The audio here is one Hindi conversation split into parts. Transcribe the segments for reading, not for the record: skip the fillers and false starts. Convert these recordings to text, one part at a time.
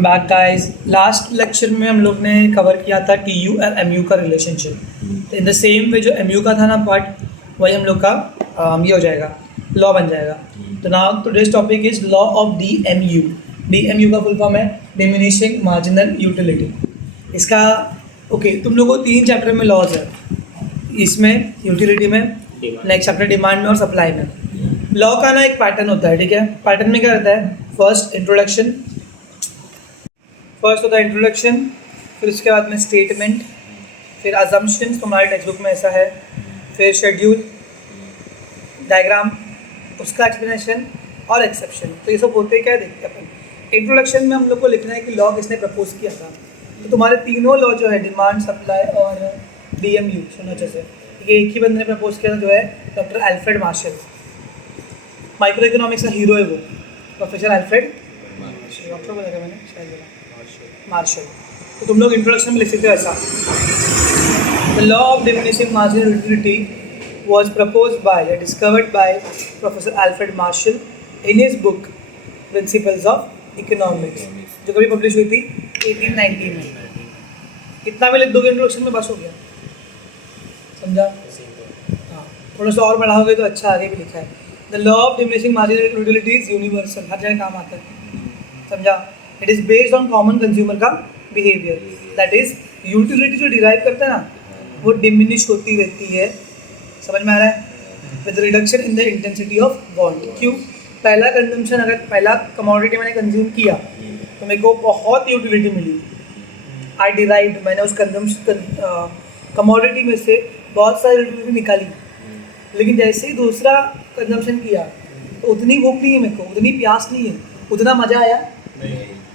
Welcome back guys. Last lecture में हम लोग ने कवर किया था टी यू और एम यू का relationship. In the same way जो एम यू का था ना पार्ट, वही हम लोग का ये हो जाएगा, लॉ बन जाएगा। तो now today's topic is law of D M U. D M U का फुल फॉर्म है डिमिनिशिंग मार्जिनल यूटिलिटी। इसका तुम लोगों को 3 चैप्टर में लॉज है, इसमें यूटिलिटी में, नेक्स्ट चैप्टर डिमांड में और सप्लाई में। लॉ का ना एक पैटर्न होता है, ठीक है। पैटर्न में क्या रहता है, फर्स्ट होता है इंट्रोडक्शन, फिर उसके बाद में स्टेटमेंट, फिर अजम्पशन, तुम्हारे टेक्स्ट बुक में ऐसा है, फिर शेड्यूल, डायग्राम, उसका एक्सप्लेनेशन और एक्सेप्शन। तो ये सब होते क्या है देखते हैं अपन। इंट्रोडक्शन में हम लोग को लिखना है कि लॉ किसने प्रपोज किया था। तो तुम्हारे तीनों लॉ जो है, डिमांड, सप्लाई और DMU, सुनो अच्छे से, ये एक ही बंदे ने प्रपोज किया था, जो है doctor Alfred Marshall. Micro economics का हीरो है वो, प्रोफेसर अल्फ्रेड डॉक्टर बोला था मैंने शायद बोला मार्शल। तो तुम लोग इंट्रोडक्शन में लिख सकते हो ऐसा, the law of diminishing marginal utility was proposed by या discovered by Professor Alfred Marshall in his book Principles of Economics, जो कभी पब्लिश हुई थी 1890 में। कितना भी लिख दोगे इंट्रोडक्शन में, बस हो गया, समझा? हाँ, थोड़ा सा और बढ़ाओगे तो अच्छा आगे भी लिखा है। The law of diminishing marginal utility is universal, हर जगह काम आता है, समझा? It is based on common consumer का बिहेवियर, दैट इज यूटिलिटी जो डिराइव करता है ना, वो डिमिनिश होती रहती है। समझ में आ रहा है? With reduction in the intensity of want. क्यों? पहला कंजम्पशन, अगर पहला कमोडिटी मैंने कंज्यूम किया तो मेरे को बहुत यूटिलिटी मिली, आई डिराइव्ड, मैंने उस कमोडिटी में से बहुत सारी यूटिलिटी निकाली। लेकिन जैसे ही दूसरा कंजम्पशन किया तो उतनी भूख नहीं है मेरे को, उतनी प्यास नहीं है, उतना मज़ा आया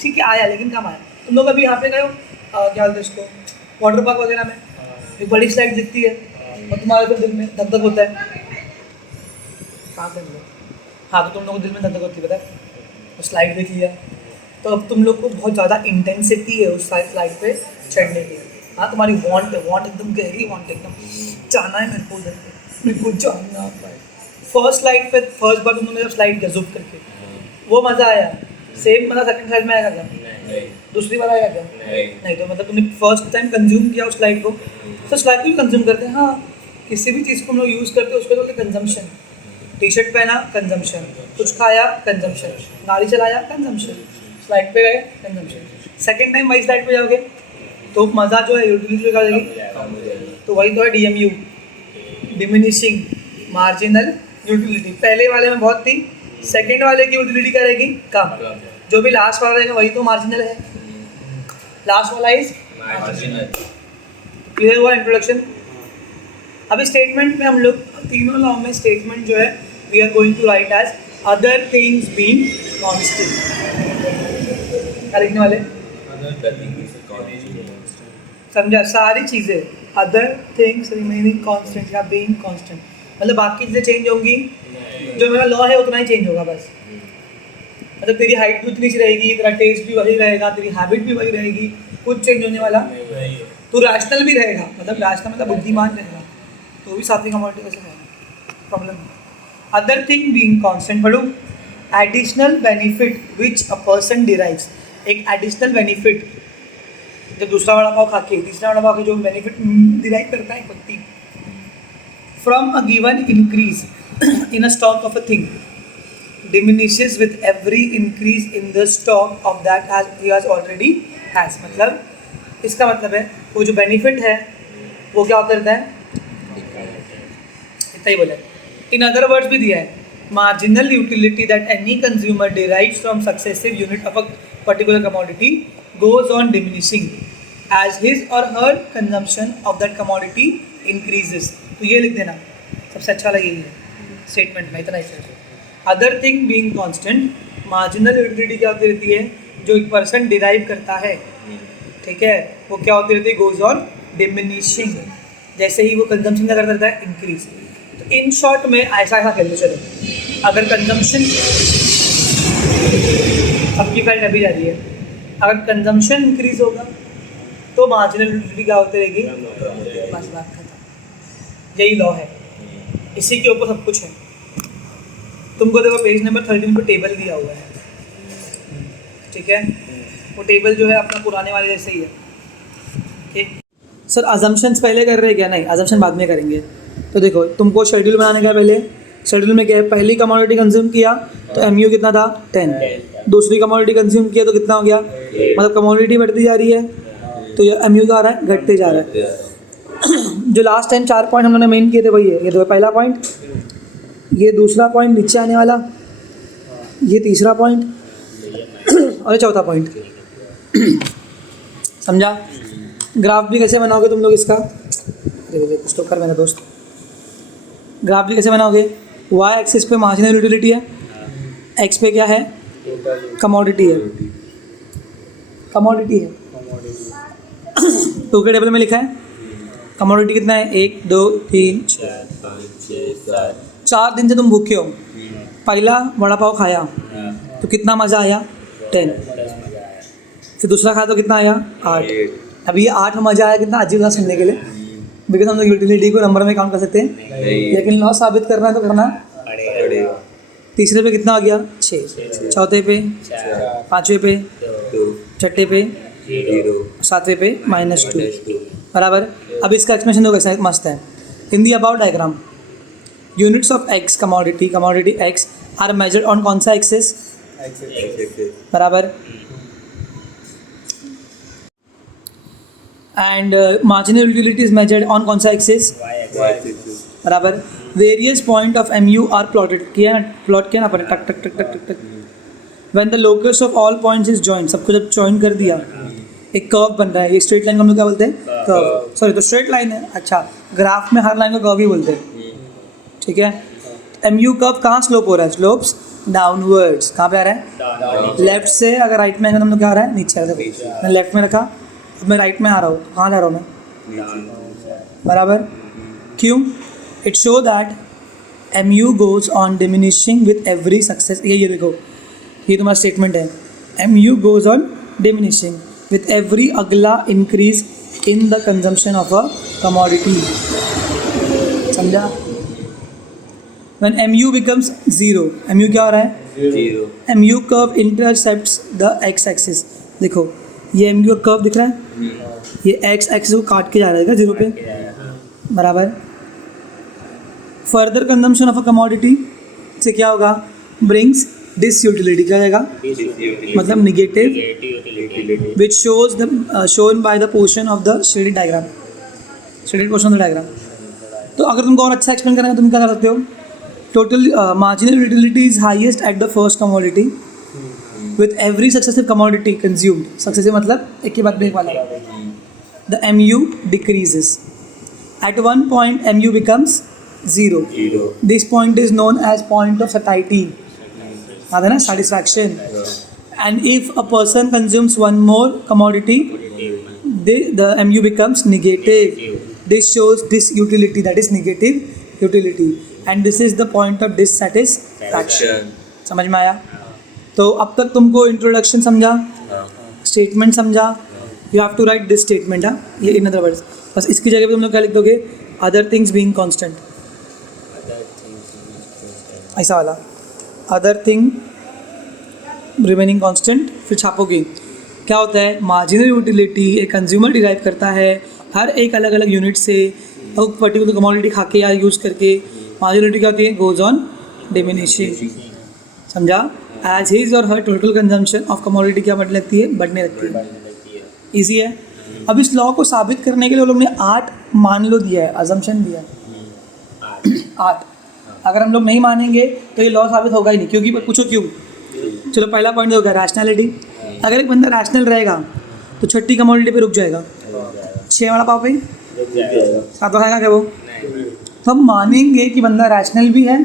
ठीक है, आया, लेकिन कम आया। तुम लोग अभी यहाँ पे गए हो, क्या बोलते हैं इसको, वाटर पार्क वगैरह में एक बड़ी स्लाइड दिखती है और तुम्हारे तो दिल में धक धक होता है, कहाँ कर लो? हाँ, तो तुम लोगों को दिल में धक धक होती है, पता है? वो स्लाइड देख लिया तो अब तुम लोग को बहुत ज़्यादा इंटेंसिटी है उस स्लाइड पे चढ़ने की। हाँ, तुम्हारी वांट एकदम गहरी वांट, एकदम जाना है मेरे को जानना है। फर्स्ट स्लाइड पे फर्स्ट बार तुमने जब स्लाइड किया ज़ूम करके, वो मज़ा आया, सेम मज़ा सेकंड स्लाइड में आएगा क्या? दूसरी बार आएगा क्या? नहीं। तो मतलब तुमने फर्स्ट टाइम कंज्यूम किया उस स्लाइड को, तो स्लाइड को भी कंज्यूम करते हैं। हाँ, किसी भी चीज़ को हम लोग यूज़ करते हैं उसको बोलते हैं कंजम्पशन। टी शर्ट पहना, कंजम्पशन, कुछ खाया, कंजम्पशन, गाड़ी चलाया, कंजम्पशन, स्लाइड पे गए, कंजम्पशन। सेकेंड टाइम वही स्लाइड पे जाओगे तो मज़ा जो है यूटिलिटी क्या जाएगी, तो वही तो है DMU, डिमिनिशिंग मार्जिनल यूटिलिटी। पहले वाले में बहुत थी, सेकेंड वाले की यूटिलिटी क्या रहेगी, कम। जो भी लास्ट वाला रहेगा वही तो मार्जिनल है, लास्ट वाला इज मार्जिनल। क्लियर हुआ इंट्रोडक्शन? अभी स्टेटमेंट में हम लोग तीनों लॉ में स्टेटमेंट जो है we are going to write as other things being constant. क्या लिखने वाले? समझा? सारी चीज़ें, अदर थिंग्स रिमेनिंग कांस्टेंट या बीइंग कांस्टेंट, मतलब बाकी चीज़ें चेंज होंगी, जो मेरा लॉ है उतना ही चेंज होगा बस। मतलब तेरी हाइट भी उतनी सी रहेगी, तेरा टेस्ट भी वही रहेगा, तेरी हैबिट भी वही रहेगी, कुछ चेंज होने वाला। तू रैशनल भी रहेगा, मतलब रैशनल मतलब बुद्धिमान रहेगा, तो भी साथ ही कमोडिटी कैसे रहेगा, problem. Other thing being constant पढ़ो, additional benefit which a person derives. एक एडिशनल बेनिफिट, जब दूसरा वड़ा पाव खा के तीसरा वड़ा पाव के जो बेनिफिट डिराइव करता है एक व्यक्ति from a given increase in a stock of a thing diminishes with every increase in the stock of that as he has already has। मतलब इसका मतलब है वो जो बेनिफिट है वो क्या करता है, इतना ही बोला। इन अदर वर्ड्स भी दिया है, marginal utility that any consumer derives from successive unit of a particular commodity goes on diminishing as his और her consumption of that commodity increases. तो ये लिख देना, सबसे अच्छा लगे ये स्टेटमेंट में, इतना ही sir. Other thing being constant, marginal utility क्या होती रहती है, जो एक पर्सन डिराइव करता है, ठीक है, वो क्या होती रहती है, गोज ऑन डिमिनिशिंग, जैसे ही वो कंजम्पशन क्या करता है, इंक्रीज। तो इन शॉर्ट में ऐसा खेल लो, चलो अगर कंजम्पशन, सबकी फाइल अभी जा रही है, अगर कंजम्पशन इंक्रीज होगा तो मार्जिनल यूटिलिटी क्या होती रहेगी, बस बात खत्म। यही लॉ है, इसी के ऊपर सब कुछ है। तुमको देखो पेज नंबर 13 पे टेबल दिया हुआ है, ठीक है। वो टेबल जो है अपना पुराने वाले जैसे ही है। ओके सर, अजम्पशंस पहले कर रहे हैं क्या? नहीं, अजम्पशन बाद में करेंगे। तो देखो, तुमको शेड्यूल बनाने का पहले, शेड्यूल में क्या है, पहली कमोडिटी कंज्यूम किया तो MU कितना था 10, दूसरी कमोडिटी कंज्यूम किया तो कितना हो गया, मतलब कमोडिटी बढ़ती जा रही है तो ये MU का आ रहा है, घटते जा रहा है। जो लास्ट टाइम 4 पॉइंट हम लोगों ने मेन किए थे वही है, ये तो पहला पॉइंट, ये दूसरा पॉइंट नीचे आने वाला, ये तीसरा पॉइंट और ये चौथा पॉइंट। समझा? ग्राफ भी कैसे बनाओगे तुम लोग इसका, देखो कुछ तो कर मेरा दोस्त, ग्राफ भी कैसे बनाओगे, y एक्सिस पे मार्जिनल यूटिलिटी है, x पे क्या है, कमोडिटी है, कमोडिटी है। टू के टेबल में लिखा है कमोडिटी कितना है, 1 2 3 4 दिन से तुम भूखे हो, पहला वड़ा पाव खाया तो कितना मज़ा आया 10, फिर दूसरा खाया तो कितना आया 8। अभी ये 8 में मज़ा आया कितना अजीब सा सुनने के लिए, बिकॉज हम लोग यूटिलिटी को नंबर में काउंट कर सकते हैं, लेकिन लॉस साबित करना है तो करना पड़ेगा। तीसरे पे कितना आ गया 6, चौथे पे 5वें पे 6ठे पे 7वें पे -2 बराबर। अब इसका एक्सप्लेनेशन दो कैसा मस्त है। In the about diagram units of X commodity, commodity X are measured on कौन सा एक्सेस, बराबर, and marginal utility is measured on कौन सा एक्सेस, बराबर। Various point of MU are plotted, किया प्लॉट किया ना अपन, टक टक टक टक टक टक। When the locus of all points is joint, सबको जब जॉइन कर दिया एक कर्व बन रहा है, ये स्ट्रेट लाइन को हम लोग क्या बोलते हैं, कर्व, सॉरी तो स्ट्रेट लाइन है, अच्छा ग्राफ में हर लाइन को कर्व ही बोलते हैं, ठीक है। MU कर्व कहाँ स्लोप हो रहा है, स्लोप्स डाउनवर्ड्स, कहाँ पे आ रहा है, लेफ्ट से, अगर राइट में हम लोग क्या आ रहा है, नीचे आ रहा है, मैंने लेफ्ट में रखा, अब मैं राइट में आ रहा हूँ, कहाँ जा रहा हूँ मैं, बराबर। क्यों, it show that MU goes on diminishing with every success, ये देखो, ये तुम्हारा स्टेटमेंट है, MU goes on diminishing with every अगला increase in the consumption of a commodity, समझा। when MU becomes 0, MU क्या हो रहा है 0, MU curve intercepts the x axis, देखो ये MU का कर्व दिख रहा है, ये x axis को काट के जा रहा है 0 पे, बराबर। Further consumption of a commodity से क्या होगा, ब्रिंग्स डिसयूटिलिटी, क्या आएगा, मतलब negative, which shows the shown by the portion of the shaded diagram, shaded portion of the diagram. तो अगर तुमको और अच्छा एक्सप्लेन करना है तुम क्या कर सकते हो, total marginal utility is highest at the first commodity with every successive commodity consumed, successive मतलब एक के बाद एक वाला, the MU decreases, at one point MU becomes 0, this point is known as point of satiety, याद है ना, satisfaction, and if a person consumes one more commodity the MU becomes negative, this shows disutility, that is negative utility, and this is the point of dissatisfaction। समझ में आया? तो अब तक तुमको इंट्रोडक्शन समझा, स्टेटमेंट समझा, you have to write this statement, हाँ, ये इन अदर वर्ड्स, बस इसकी जगह पे तुम लोग क्या लिख दोगे, अदर थिंग्स बीइंग कांस्टेंट, ऐसा वाला, अदर थिंग रिमेनिंग कांस्टेंट, फिर छापोगे। क्या होता है, मार्जिनल यूटिलिटी एक कंज्यूमर डिराइव करता है हर एक अलग अलग यूनिट से, और पर्टिकुलर कमोडिटी खा के या यूज़ करके, मार्जिनल यूटिलिटी क्या होती है, गोज ऑन डिमिनिशिंग, समझा। एज हिज और हर टोटल कंजम्पशन ऑफ कमोडिटी क्या बढ़ने लगती है, बढ़ने लगती है, ईजी है। अब इस लॉ को साबित करने के लिए लोग ने 8 मान लो दिया है, अजम्पशन दिया है 8, अगर हम लोग नहीं मानेंगे तो ये लॉ साबित होगा ही नहीं, क्योंकि पूछो क्यों, चलो पहला पॉइंट हो गया रैशनैलिटी, अगर एक बंदा रैशनल रहेगा तो छठी कमोडिटी पे रुक जाएगा, 6 वड़ा पाव पे 7वां खाएगा क्या वो, तो हम मानेंगे कि बंदा रैशनल भी है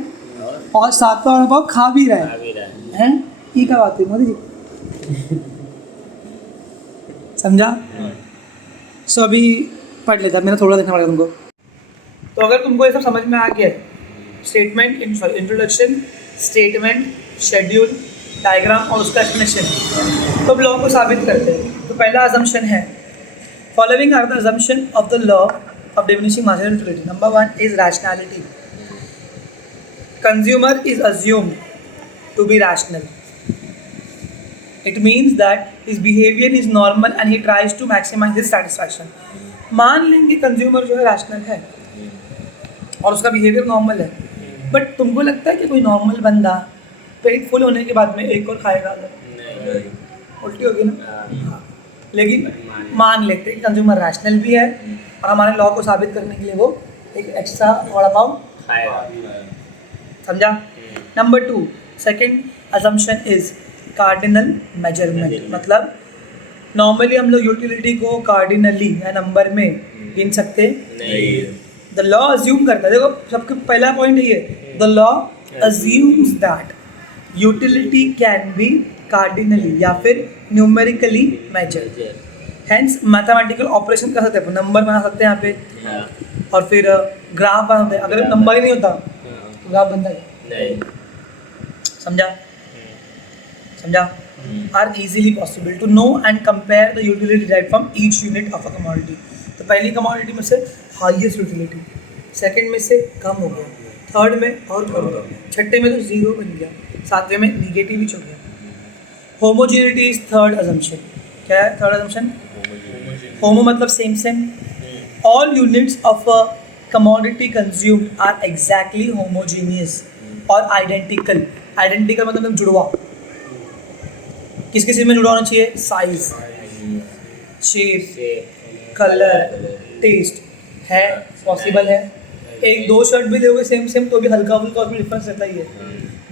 और 7वां वड़ा पाव खा भी रहा है, ये क्या बात है मोदी जी, समझा। सो अभी पढ़ लेता, मेरा थोड़ा देखना पड़ेगा तुमको। तो अगर तुमको ये सब समझ में आ गया, statement, introduction, statement, schedule, diagram और उसका एक्सप्लेनेशन, तो लॉ को साबित करते हैं। तो पहला अजम्पशन है, following are the assumption of the law of diminishing marginal utility. Number 1 is rationality, consumer is assumed to be rational, It means that his behavior is normal and he tries to maximize his satisfaction. मान लेंगे कंज्यूमर जो है रैशनल है और उसका बिहेवियर नॉर्मल है, बट तुमको लगता है कि कोई नॉर्मल बंदा पेट फुल होने के बाद में एक और खाएगा? उल्टी होगी ना। लेकिन मान लेते हैं कि कंज्यूमर रैशनल भी है और हमारे लॉ को साबित करने के लिए वो एक एक्स्ट्रा वड़ा पाव खाएगा। समझा? Number 2, second assumption is cardinal measurement. मतलब नॉर्मली हम लोग यूटिलिटी को कार्डिनली या नंबर में गिन सकते नहीं। द लॉ अज्यूम करता है, देखो सबका पहला पॉइंट ये, the law assumes that utility can be cardinally या फिर numerically measured. Hence mathematical operation कर सकते हैं, नंबर बना सकते हैं यहाँ पे और फिर ग्राफ बना सकते हैं। अगर नंबर ही नहीं होता तो ग्राफ बनता है? समझा? Are easily possible to know and compare the utility right from each unit of a commodity. तो पहली कमोडिटी में से हाईएस्ट यूटिलिटी, सेकंड में से कम हो गया, थर्ड में और कम हो गया, छठे में तो जीरो बन गया, सातवें में निगेटिव ही हो गया। Homogeneity is third assumption. क्या है थर्ड अजम्पशन? होमो मतलब same same. All units of a commodity consumed are exactly homogeneous और आइडेंटिकल। आइडेंटिकल मतलब जुड़वा। किस किस चीज़ में जुड़ा होना चाहिए? साइज, शेप, कलर, टेस्ट है, पॉसिबल है। एक दो शर्ट भी दोगे सेम सेम तो भी हल्का फुल्का उसमें डिफरेंस रहता ही है।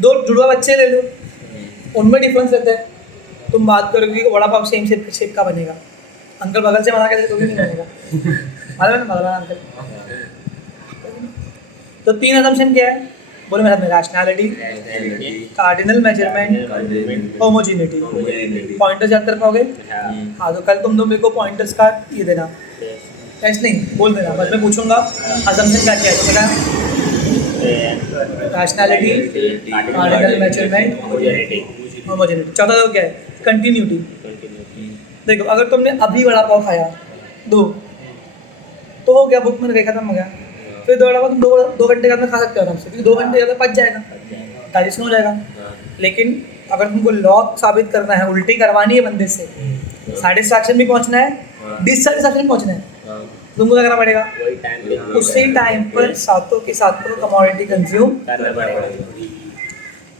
दो जुड़वा बच्चे ले लो, उनमें डिफरेंस रहता है। तुम बात करोगे कि वड़ा पाव सेम शेप का बनेगा, अंकल बगल से बना के दे तो भी नहीं बनेगा। मालूम है ना भगवान अंकल? तो 3 असम्पशन क्या है? बोलो मेरे में, rationality, cardinal measurement, homogeneity. Pointers याद कर पाओगे? हाँ, तो कल तुम लोग मेरे को पॉइंटर्स का ये देना, टेस्ट नहीं बोल देना, बस मैं पूछूंगा असम्पशन क्या क्या है। तो क्या? Rationality, cardinal measurement, homogeneity. चौथा तो क्या है? कंटिन्यूटी। देखो अगर तुमने अभी वड़ा पाव खाया 2 तो हो गया, भूख में गई, खत्म हो गया। फिर दो वड़ा पाव तुम 2 घंटे के बाद में खा सकते हो आराम से, क्योंकि 2 घंटे के बाद पच जाएगा, डाइजेशन हो जाएगा। लेकिन अगर तुमको लॉ साबित करना है, उल्टी करवानी है बंदे से, सेटिस्फैक्शन भी पहुंचना है, डिससेटिस्फैक्शन भी पहुंचना है, तुमको क्या करना पड़ेगा? उसी टाइम पर सातों के सातों कमोडिटी कंज्यूम करना पड़ेगा।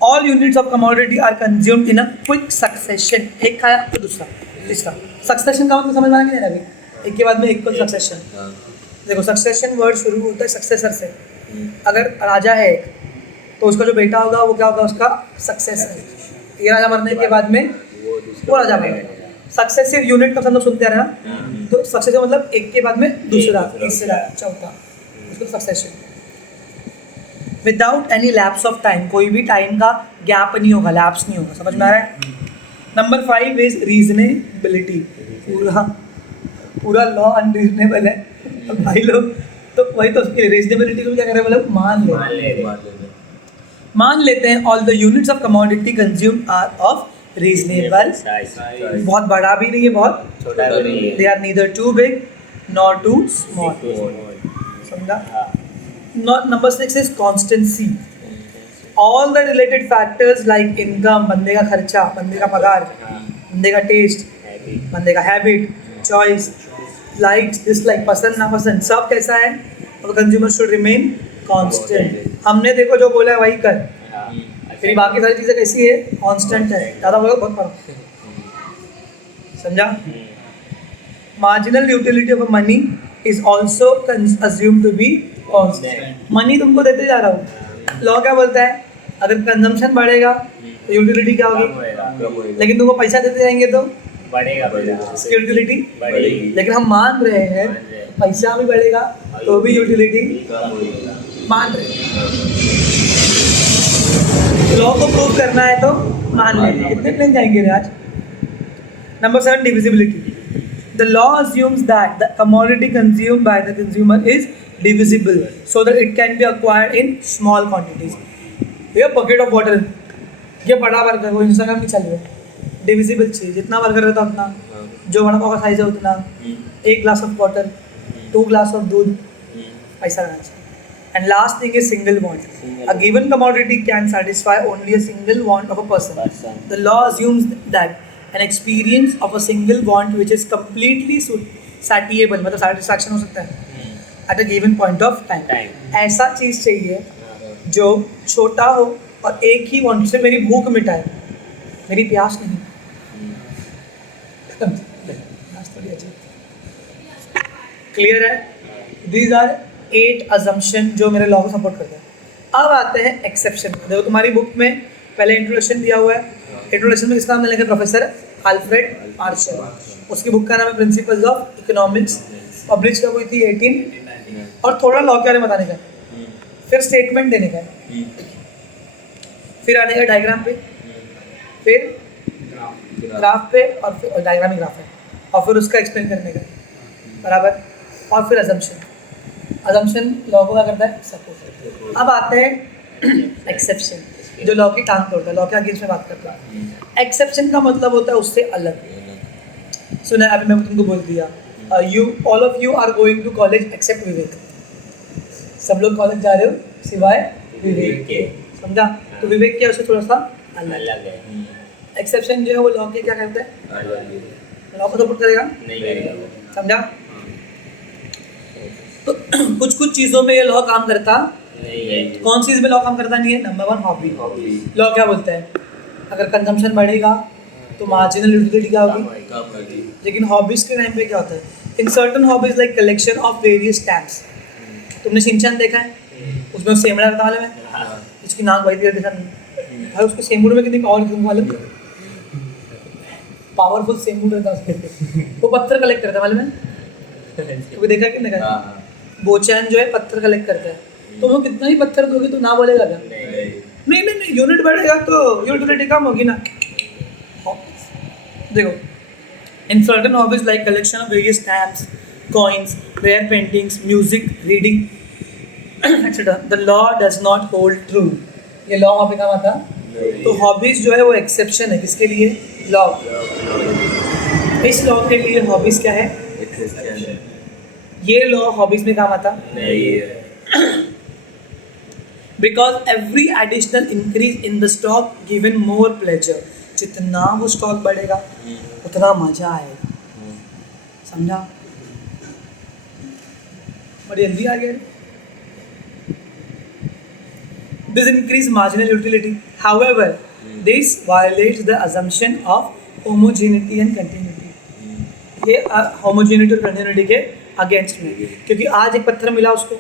All units of commodity are consumed in a quick succession. एक खाया तो दूसरा तीसरा। सक्सेशन का मतलब समझ में आ गया अभी? एक के बाद में एक को सक्सेशन। देखो सक्सेशन वर्ड शुरू होता है सक्सेसर से। अगर राजा है एक तो उसका जो बेटा होगा वो क्या होगा? उसका सक्सेसर। ये राजा मरने के बाद में वो राजा बनेगा। सक्सेसिव यूनिट का हम लोग सुनते आ रहे हैं ना, तो सक्सेसिव मतलब एक के बाद में दूसरा, तीसरा, चौथा, उसको succession. Without any lapse of time, कोई भी टाइम का गैप नहीं होगा, लैप्स नहीं होगा। समझ में आ रहा है? Number 5 is reasonability. पूरा लॉ अनरीजनेबल है भाई लोग, तो वही तो उसकी रीजनेबिलिटी को क्या कर रहे हैं? मतलब मान लेते हैं all the units of commodity consume are of reasonable. बहुत बड़ा भी नहीं है, बहुत छोटा भी नहीं है। They are neither too big nor too small. समझा? Number 6 is constancy. All the related factors like income, बंदे का खर्चा, बंदे का पगार, बंदे का टेस्ट, बंदे का हैबिट, चॉइस, लाइक्स, डिसलाइक, पसंद ना पसंद, सब कैसा है? और कंज्यूमर शुड रिमेन कांस्टेंट। हमने देखो जो बोला है वही कर, फिर बाकी सारी चीज़ें कैसी है? कांस्टेंट है। ज़्यादा बोलो बहुत फर्क। समझा? Marginal utility of money is also assume to be constant. Money तुमको देते जा रहा हूँ, लॉ क्या बोलता है? अगर कंजम्पशन बढ़ेगा तो यूटिलिटी क्या होगी? लेकिन तुमको पैसा देते जाएंगे तो बढ़ेगा यूटिलिटी बढ़ेगी। लेकिन हम मान रहे हैं पैसा भी बढ़ेगा तो भी यूटिलिटी मान रहे हैं। लॉ को प्रूव करना है तो मान लेंगे। कितने प्लेन जाएंगे रे आज? Number 7 divisibility. The law assumes that the commodity consumed by the consumer is divisible so that it can be acquired in small quantities. ये बकेट ऑफ वाटर, ये बड़ा बर्गर, वो इंस्टाग्राम नहीं चल रहा है। डिविजिबल चीज, जितना बर्गर रहता है उतना, जो बड़ा पाव का साइज है उतना, 1 glass of water, 2 glass of दूध, ऐसा रहना चाहिए। And last thing is single want. A given commodity can satisfy only a single want of a person. The law assumes that an experience of a single want which is completely satiable, मतलब सेटिस्फैक्शन हो सकता है at a given point of time. ऐसा चीज़ चाहिए जो छोटा हो और एक ही वांट से मेरी भूख मिटाए, मेरी प्यास नहीं। क्लियर है? दीज आर 8 अजम्पशन जो मेरे लॉ को सपोर्ट करते हैं। अब आते हैं एक्सेप्शन। देखो तुम्हारी बुक में पहले इंट्रोडक्शन दिया हुआ है। इंट्रोडक्शन में किसका नाम मिलेगा? Professor Alfred Marshall. उसकी बुक का नाम है प्रिंसिपल्स ऑफ इकोनॉमिक्स, पब्लिश कब हुई थी? 18। और थोड़ा लॉ के बारे में बताने का, फिर स्टेटमेंट देने का, फिर आने का डायग्राम पे, फिर ग्राफ पे, और फिर डायग्राम ही ग्राफ है, और फिर उसका एक्सप्लेन करने का, बराबर। और फिर अजम्पशन। अजम्पशन लॉ को क्या करता है? सपोर्ट। अब आते हैं एक्सेप्शन, जो लॉ की टांग तोड़ता है, लॉ के अगेंस्ट में बात करता है। एक्सेप्शन का मतलब होता है उससे अलग। सुना, अभी मैं तुमको बोल दिया, you all of you are going to college except Vivek. सब लोग कॉलेज जा रहे हो सिवाय विवेक के, समझा? तो विवेक क्या, उससे थोड़ा सा अलग है। एक्सेप्शन जो है वो लॉ के क्या कहते हैं? लॉ को सपोर्ट करेगा? नहीं करेगा, समझा? तो कुछ कुछ चीज़ों में ये लॉ काम करता नहीं है। कौन सी चीज़ में लॉ काम करता नहीं है? Number 1, hobby. लॉ क्या बोलता है? अगर कंजम्पशन बढ़ेगा तो मार्जिनल यूटिलिटी क्या होगी? लेकिन हॉबीज के टाइम पे क्या होता है? इन certain hobbies like collection of various stamps. तुमने शिनचैन देखा है? उसमें सेमड़ा रहता मालूम है? इसकी नाक भाई देखा भाई, उसके सेमुड़ में कितनी पावर तुमको मालूम? पावरफुल सेमुड़ रहता उसके। वो पत्थर कलेक्ट करता है, मालूम है? कभी देखा कि नहीं देखा? बोचैन जो है पत्थर कलेक्ट करता है। तो वो कितना ही पत्थर दोगे तो ना बोलेगा क्या? नहीं, यूनिट बढ़ेगा तो यूटिलिटी कम होगी ना। देखो, in certain hobbies like collection of various stamps, coins, rare paintings, music, reading etcetera, the law does not hold true. ये लॉ वहाँ पे काम आता। तो हॉबीज जो है वो एक्सेप्शन है, किसके लिए? लॉ। इस लॉ के लिए हॉबीज क्या है? ये लॉ हॉबीज में काम आता नहीं है। Because every additional increase in the stock given more pleasure. जितना वो स्टॉक बढ़ेगा उतना मजा आएगा, समझा? बड़ी जल्दी आ गया। This increase marginal utility, however this violets the assumption of homogeneity and continuity. ये होमोजेनिटी और कंटिन्यूटी के अगेंस्ट में, क्योंकि आज एक पत्थर मिला उसको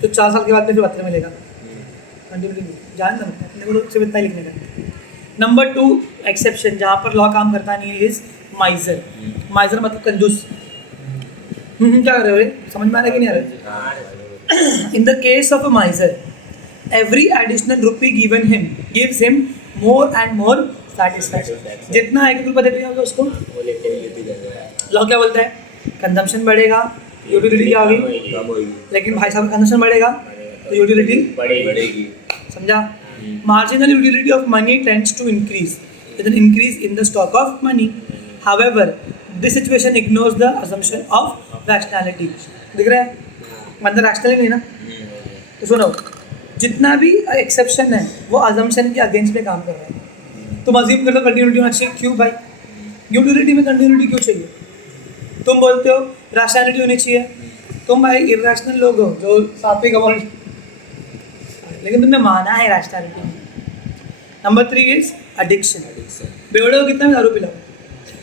तो 4 साल के बाद में फिर पत्थर मिलेगा। कंटिन्यूटी जानना अपने को सिर्फ इतना ही लिखने का। नंबर 2 एक्सेप्शन जहाँ पर लॉ काम करता नहीं है, इज माइजर। माइजर मतलब कंजूस। क्या कर रहे हो? समझ में आ रहा है कि नहीं आ रहा? In the case of a माइजर, every additional rupee given him gives him more and more satisfaction. जितना एक रुपया देते हैं उसको, लॉ क्या बोलता है? कंजम्पशन बढ़ेगा, यूटिलिटी क्या होगी? लेकिन भाई साहब कंजम्पशन बढ़ेगा तो यूटिलिटी बढ़ेगी, समझा? Marginal utility of money tends to increase with an increase in the stock of money. However, this situation ignores the assumption of rationality. दिख रहा है? मतलब rational नहीं ना? तो सुनो, जितना भी एक्सेप्शन है वो assumption के अगेंस्ट में काम कर रहा है। तुम अज्यूम करते हो कंटिन्यूटी होना चाहिए, क्यों भाई? यूटिलिटी में कंटिन्यूटी क्यों चाहिए? तुम बोलते हो रैशनैलिटी होनी चाहिए, तुम भाई इरेशनल लोग हो जो सात्विक अवॉइड, लेकिन तुमने माना है रैशनैलिटी। Number 3 is addiction. बेवड़े को कितना दारू पिलाओ,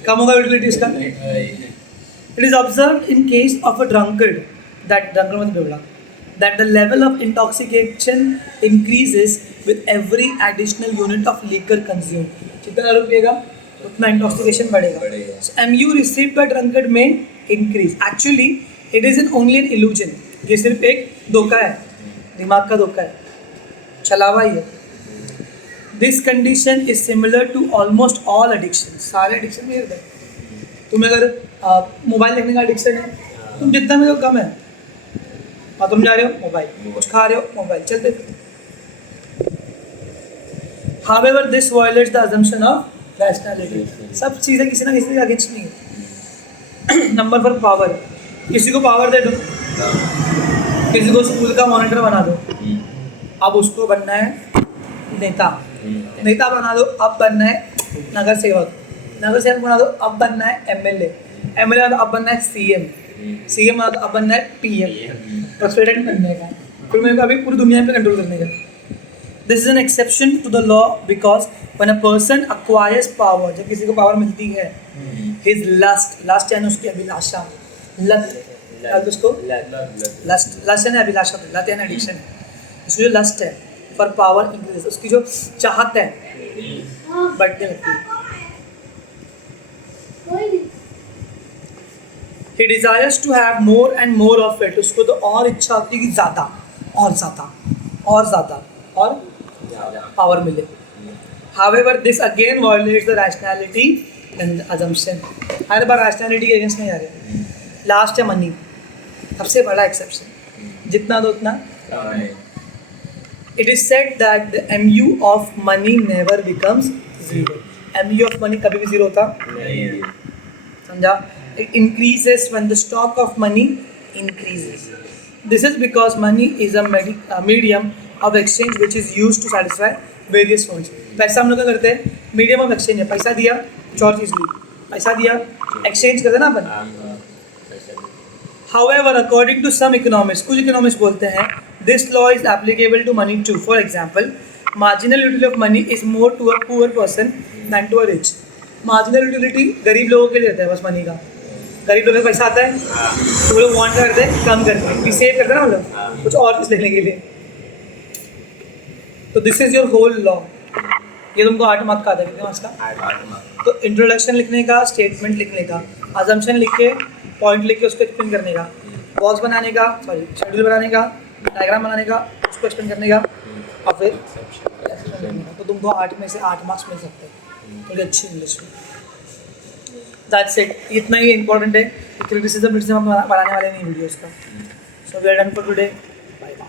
कम होगा यूटिलिटी इसका। It is observed in case of a drunkard that drunkard मतलब बेवड़ा, that the level of intoxication increases with every additional unit of liquor consumed. जितना दारू पिएगा उतना intoxication बढ़ेगा. So MU received by drunkard may increase. Actually, it is only an illusion. ये सिर्फ एक धोखा है, दिमाग का धोखा है, छलावा ही है. This condition is similar to almost all addictions. सारे addiction में रहता है. तुम्हें अगर मोबाइल देखने का addiction है, तुम जितना में तो कम है, और तुम जा रहे हो मोबाइल, कुछ खा रहे हो मोबाइल, चलते. However, this violates the assumption of rationality. सब चीज़ें किसी ना किसी के अगेंस्ट नहीं है. Number 4 power. किसी को पावर दे दो, किसी को स्कूल का मॉनिटर बना दो, अब उसको बनना है नेता. नेता बना दो, अब बनना है नगर सेवक. नगर सेवक बना दो, अब बनना है एमएलए, एमएलए बना दो अब बनना है सीएम, सीएम बना दो अब बनना है पीएम, प्रेसिडेंट बनने का, फिर मेरे को अभी पूरी दुनिया पे कंट्रोल करने का। This is an exception to the law because when a person acquires power, जब किसी को पावर मिलती है, हिज लस्ट, लस्ट यानी उसकी अभिलाषा, लत, उसको लस्ट, लस्ट यानी अभिलाषा, लत यानी एडिक्शन, उसकी जो लस्ट है फॉर पावर इंक्रीज, उसकी जो चाहत है बढ़ने लगती है। He desires to have more and more of it, उसको तो और इच्छा होती है कि ज़्यादा और ज़्यादा और ज़्यादा और पावर मिले। However, this again violates the rationality and assumption, her bar rationality के अगेंस्ट नहीं आ रहे। लास्ट है मनी, सबसे बड़ा एक्सेप्शन, जितना दो उतना। It is said that the MU of money never becomes zero, MU of money कभी भी जीरो होता नहीं, समझा? It increases when the stock of money increases. This is because money is a medium of exchange which is used to satisfy various wants. पैसा हम लोग क्या करते हैं? मीडियम ऑफ एक्सचेंज है, पैसा दिया कुछ और चीज़ ली, पैसा दिया एक्सचेंज करते ना अपन। However, according to some economists, कुछ economists बोलते हैं this law is applicable to money too. For example, marginal utility of money is more to a poor person than to a rich. Marginal utility गरीब लोगों के लिए रहता है बस मनी का, गरीब लोगों को पैसा आता है तो वो लोग वांट करते हैं कम करते हैं, सेव करते हैं ना मतलब कुछ और चीज़ लेने के लिए। तो this is your whole law, ये तुमको 8 मार्क का आता है, कितने मार्क्स का? तो इंट्रोडक्शन लिखने का, स्टेटमेंट लिखने का, अजम्पशन लिख के, पॉइंट लिख के उसको एक्सप्लेन करने का, बॉक्स बनाने का, सॉरी शेड्यूल बनाने का, डायग्राम बनाने का, उसको एक्सप्लेन करने का, और फिर करने का। तो तुमको 8 में से 8 मार्क्स मिल सकते हैं थोड़ी अच्छी इंग्लिश में। दैट्स इट, इतना ही इंपॉर्टेंट है। क्रिटिसिज्म हम बनाने वाले नहीं वीडियोज़ का। So we are done for today, bye bye.